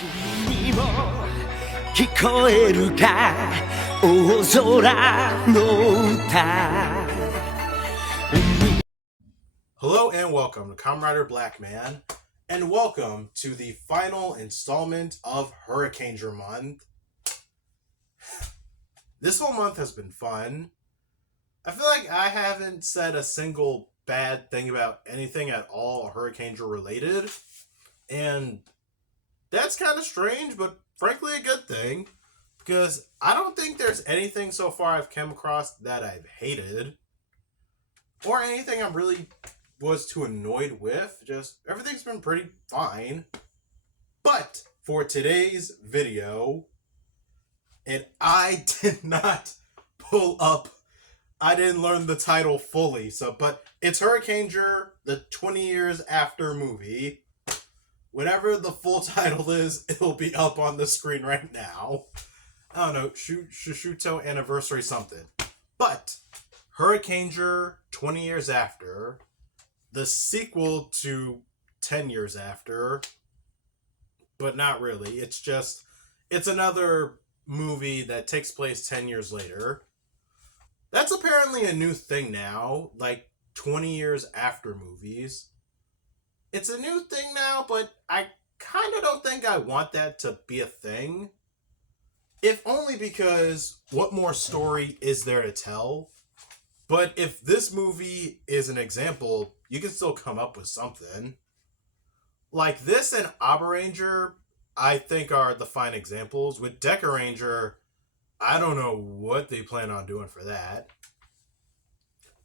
君にも聞こえるか大空の歌 Hello and welcome to KamenRider Blackman, and welcome to the final installment of Hurricanger month. This whole month has been fun. I feel like I haven't said a single bad thing about anything at all Hurricanger related, and that's kind of strange, but frankly a good thing, because I don't think there's anything so far I've come across that I've hated, or anything I'm really was too annoyed with. Just everything's been pretty fine. But for today's video, and I did not pull up, I didn't learn the title fully, but it's Hurricanger, the 20 years after movie. Whatever the full title is, it'll be up on the screen right now. I don't know, Shushuto Anniversary something. But Hurricanger 20 years after, the sequel to 10 years after, but not really. It's another movie that takes place 10 years later. That's apparently a new thing now, like 20 years after movies. It's a new thing now, but I kind of don't think I want that to be a thing. If only because what more story is there to tell? But if this movie is an example, you can still come up with something. Like this and Abaranger, I think are the fine examples. With Dekaranger, I don't know what they plan on doing for that.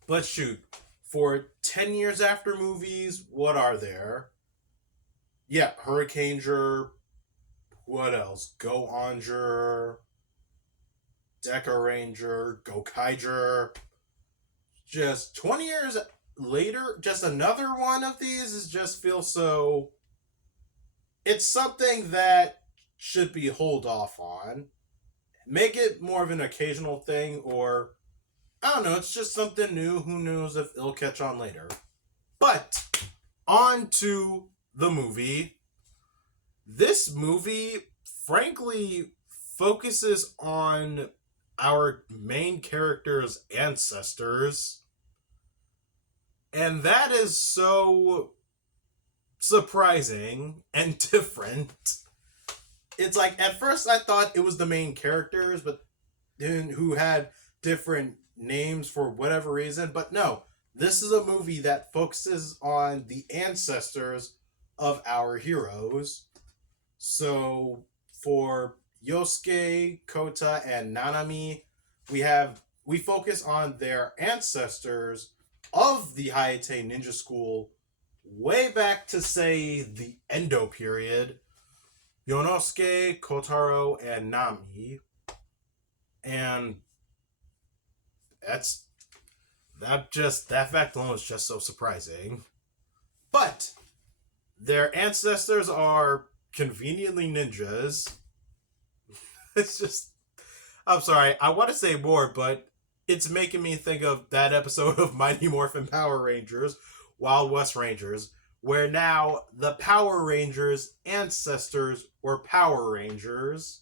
But shoot, for 10 years after movies, what are there? Yeah, Hurricanger. What else? Go-Onger. Dekaranger. Go-Kaiger. Just 20 years later, just another one of these is just feels so... It's something that should be hold off on. Make it more of an occasional thing, or I don't know, it's just something new. Who knows if it'll catch on later. But on to the movie. This movie, frankly, focuses on our main character's ancestors. And that is so surprising and different. It's like, at first I thought it was the main characters, but then who had different names for whatever reason. But no, this is a movie that focuses on the ancestors of our heroes. So for Yosuke, Kota, and Nanami, we focus on their ancestors of the Hayate Ninja School way back to, say, the Endo period. Yonosuke, Kotaro, and Nami. And that fact alone is just so surprising. But their ancestors are conveniently ninjas. It's just, I'm sorry, I want to say more, but it's making me think of that episode of Mighty Morphin Power Rangers, Wild West Rangers, where now the Power Rangers' ancestors were Power Rangers.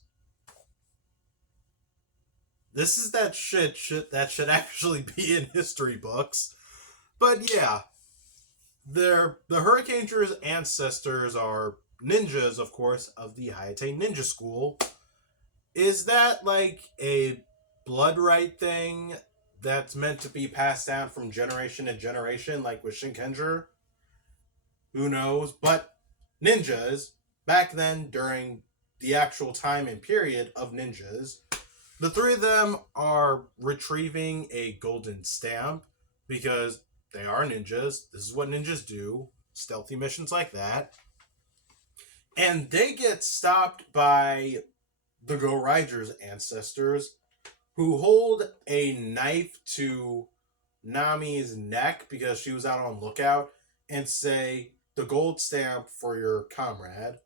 This is that shit that should actually be in history books. But yeah, the Hurricanger's ancestors are ninjas, of course, of the Hayate Ninja School. Is that like a blood right thing that's meant to be passed down from generation to generation, like with Shinkenger? Who knows? But ninjas, back then, during the actual time and period of ninjas, the three of them are retrieving a golden stamp because they are ninjas. This is what ninjas do. Stealthy missions like that. And they get stopped by the Go-Riders' ancestors, who hold a knife to Nami's neck because she was out on lookout, and say, the gold stamp for your comrade.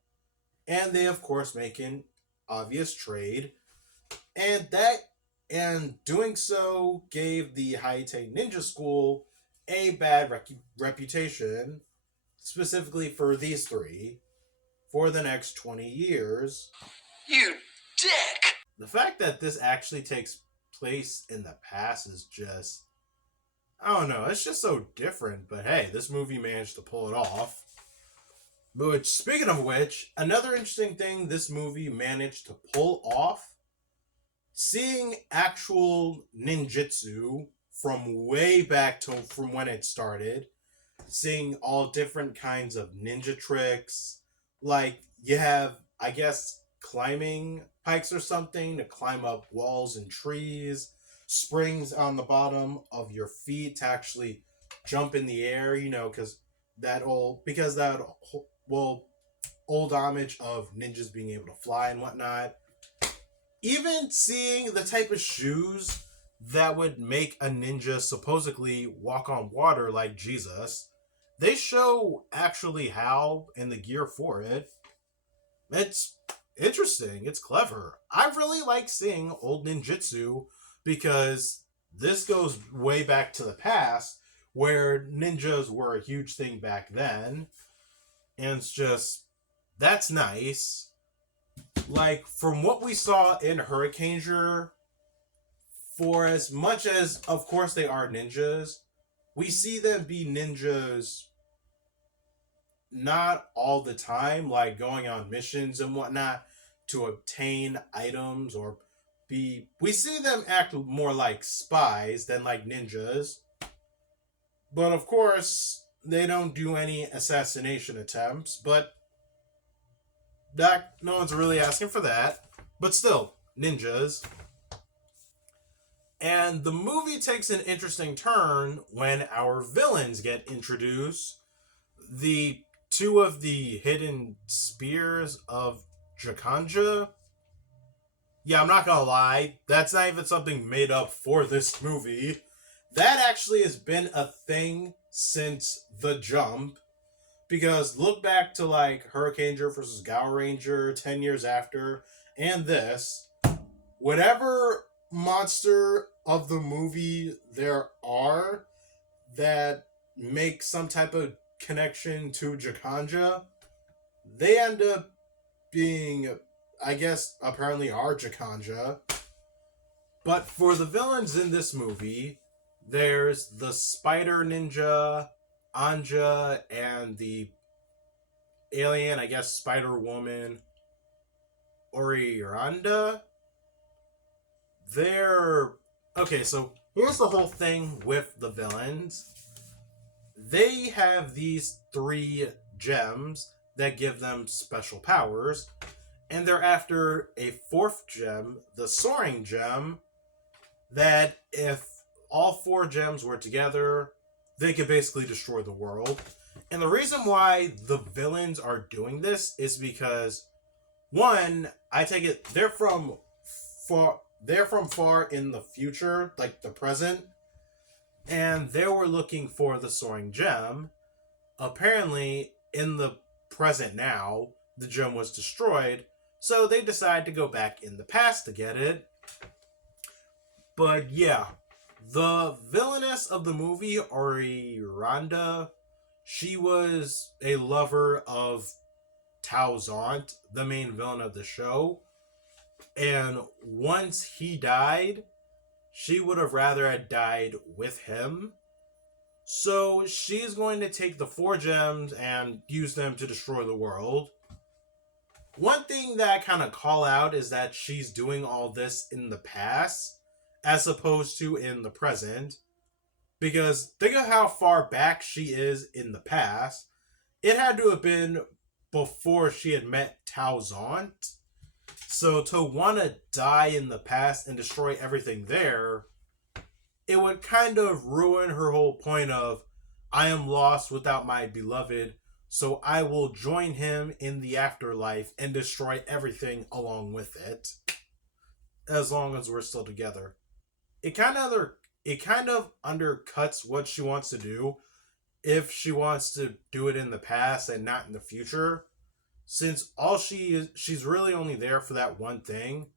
And they, of course, make an obvious trade. And doing so gave the Hayate Ninja School a bad reputation, specifically for these three, for the next 20 years. You dick! The fact that this actually takes place in the past is just, I don't know, it's just so different. But hey, this movie managed to pull it off. Which, speaking of which, another interesting thing this movie managed to pull off, seeing actual ninjutsu from way back to from when it started, seeing all different kinds of ninja tricks, like you have, I guess, climbing pikes or something to climb up walls and trees, springs on the bottom of your feet to actually jump in the air, you know, because that old homage of ninjas being able to fly and whatnot. Even seeing the type of shoes that would make a ninja supposedly walk on water like Jesus, they show actually how and the gear for it. It's interesting. It's clever. I really like seeing old ninjutsu because this goes way back to the past where ninjas were a huge thing back then. And it's just, that's nice. Like, from what we saw in Hurricanger, for as much as, of course, they are ninjas, we see them be ninjas not all the time, like going on missions and whatnot to obtain items or be. We see them act more like spies than like ninjas. But of course, they don't do any assassination attempts, but no one's really asking for that. But still, ninjas. And the movie takes an interesting turn when our villains get introduced. The two of the hidden spears of Jakanja. Yeah, I'm not gonna lie, that's not even something made up for this movie. That actually has been a thing since the jump. Because look back to like Hurricanger versus KamenRider 10 years after, and this. Whatever monster of the movie there are that make some type of connection to Jakanja, they end up being, I guess, apparently are Jakanja. But for the villains in this movie, there's the Spider Ninja, Anja, and the alien, I guess, Spider Woman, Orianda. They're... Okay, so here's the whole thing with the villains. They have these 3 gems that give them special powers, and they're after a 4th gem, the Soaring Gem, that if all 4 gems were together, they could basically destroy the world. And the reason why the villains are doing this is because, one, I take it they're from far in the future, like the present, and they were looking for the Soaring Gem. Apparently, in the present now, the gem was destroyed, so they decided to go back in the past to get it. But yeah, the villainess of the movie, Orianda, she was a lover of Tao Zont, the main villain of the show. And once he died, she would have rather had died with him. So she's going to take the 4 gems and use them to destroy the world. One thing that I kind of call out is that she's doing all this in the past as opposed to in the present. Because think of how far back she is in the past. It had to have been before she had met Tao Zont. So to want to die in the past and destroy everything there, it would kind of ruin her whole point of, I am lost without my beloved, so I will join him in the afterlife and destroy everything along with it, as long as we're still together. It kind of undercuts what she wants to do if she wants to do it in the past and not in the future. Since she's really only there for that one thing.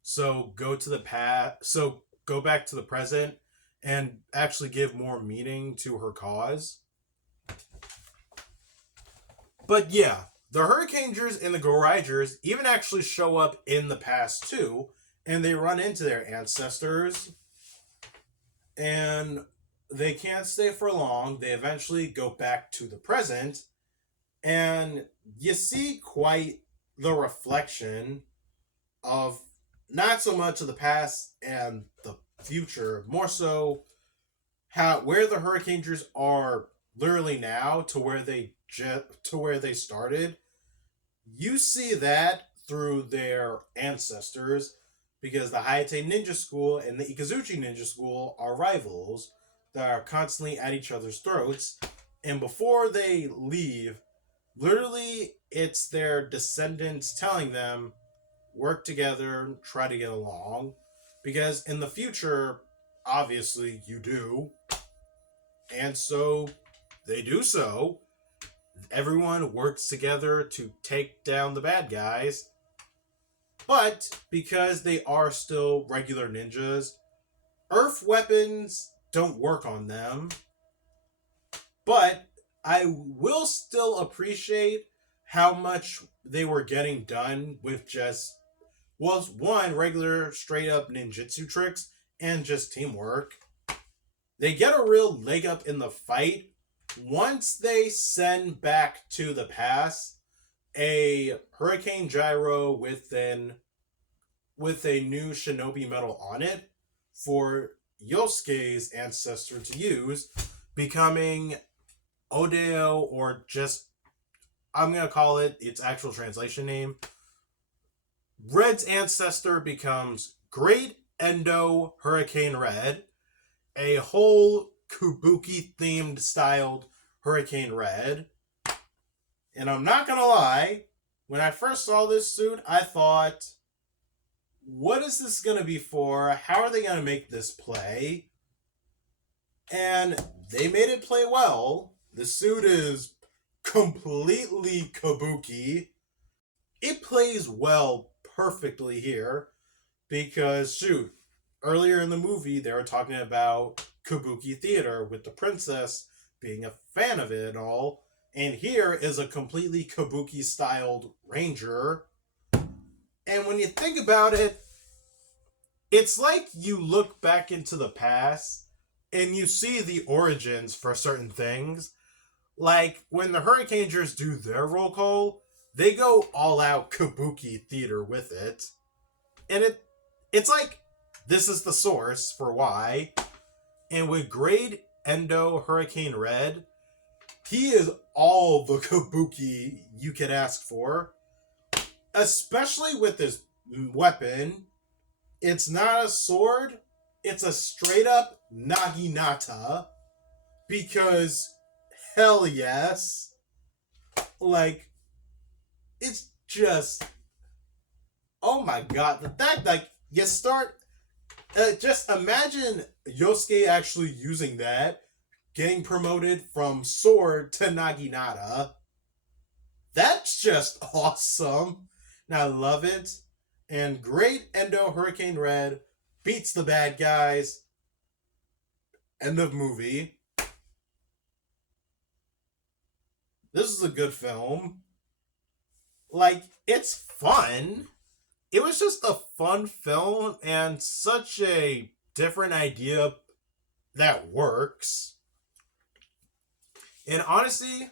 So go back to the present and actually give more meaning to her cause. But yeah, The Hurricangers and the KamenRiders even actually show up in the past too, and they run into their ancestors, and they can't stay for long. They eventually go back to the present, and you see quite the reflection of not so much of the past and the future, more so where the Hurricangers are literally now to where they started. You see that through their ancestors, because the Hayate Ninja School and the Ikazuchi Ninja School are rivals that are constantly at each other's throats. And before they leave, literally it's their descendants telling them, work together, try to get along. Because in the future, obviously you do. And so they do so. Everyone works together to take down the bad guys. But because they are still regular ninjas, earth weapons don't work on them. But I will still appreciate how much they were getting done with just, well, one, regular straight up ninjutsu tricks and just teamwork. They get a real leg up in the fight once they send back to the past a Hurricane Gyro with a new shinobi medal on it for Yosuke's ancestor to use, becoming Odeo, or just, I'm going to call it its actual translation name. Red's ancestor becomes Great Endo Hurricane Red, a whole Kabuki themed styled Hurricane Red. And I'm not gonna lie, when I first saw this suit, I thought, what is this gonna be for? How are they gonna make this play? And they made it play well. The suit is completely Kabuki. It plays well perfectly here because, shoot, earlier in the movie, they were talking about Kabuki theater with the princess being a fan of it and all. And here is a completely Kabuki styled ranger. And when you think about it, it's like you look back into the past and you see the origins for certain things. Like when the Hurricangers do their roll call, they go all out Kabuki theater with it. And it's like, this is the source for why. And with Great Endo Hurricane Red, he is all the Kabuki you could ask for. Especially with this weapon. It's not a sword, it's a straight up Naginata. Because, hell yes. Like, it's just, oh my god. The fact, like, you start, just imagine Yosuke actually using that, getting promoted from sword to Naginata. That's just awesome. And I love it. And Great Endo Hurricane Red beats the bad guys. End of movie. This is a good film. Like, it's fun. It was just a fun film and such a different idea that works. And honestly,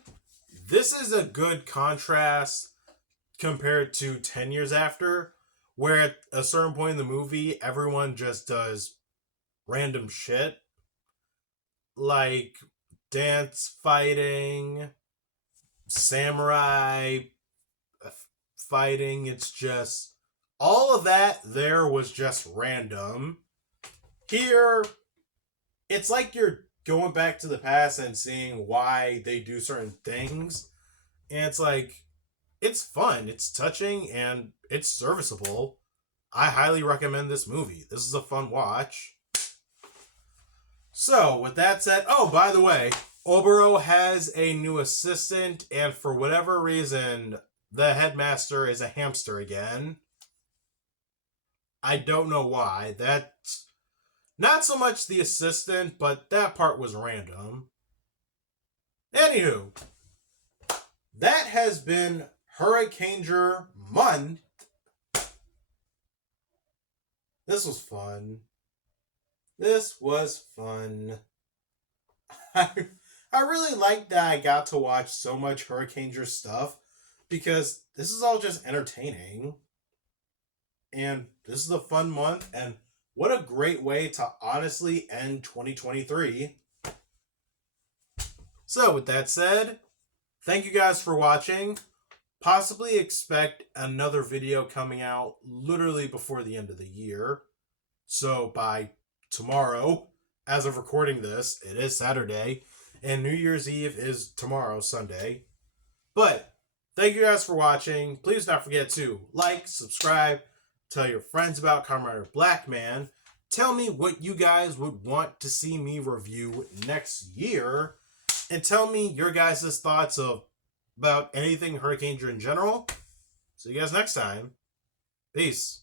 this is a good contrast compared to 10 years after, where at a certain point in the movie, everyone just does random shit. Like dance fighting, samurai fighting. It's just, all of that there was just random. Here, it's like you're going back to the past and seeing why they do certain things. And it's like, it's fun, it's touching, and it's serviceable. I highly recommend this movie. This is a fun watch. So, with that said, oh, by the way, Oboro has a new assistant, and for whatever reason, the headmaster is a hamster again. I don't know why. That's not so much the assistant, but that part was random. Anywho, that has been Hurricanger month. This was fun. This was fun. I really like that I got to watch so much Hurricanger stuff because this is all just entertaining. And this is a fun month, and what a great way to honestly end 2023. So, with that said, thank you guys for watching. Possibly expect another video coming out literally before the end of the year. So, by tomorrow, as of recording this, it is Saturday, and New Year's Eve is tomorrow, Sunday. But, thank you guys for watching. Please don't forget to like, subscribe, tell your friends about KamenRider Blackman. Tell me what you guys would want to see me review next year. And tell me your guys' thoughts about anything Hurricanger in general. See you guys next time. Peace.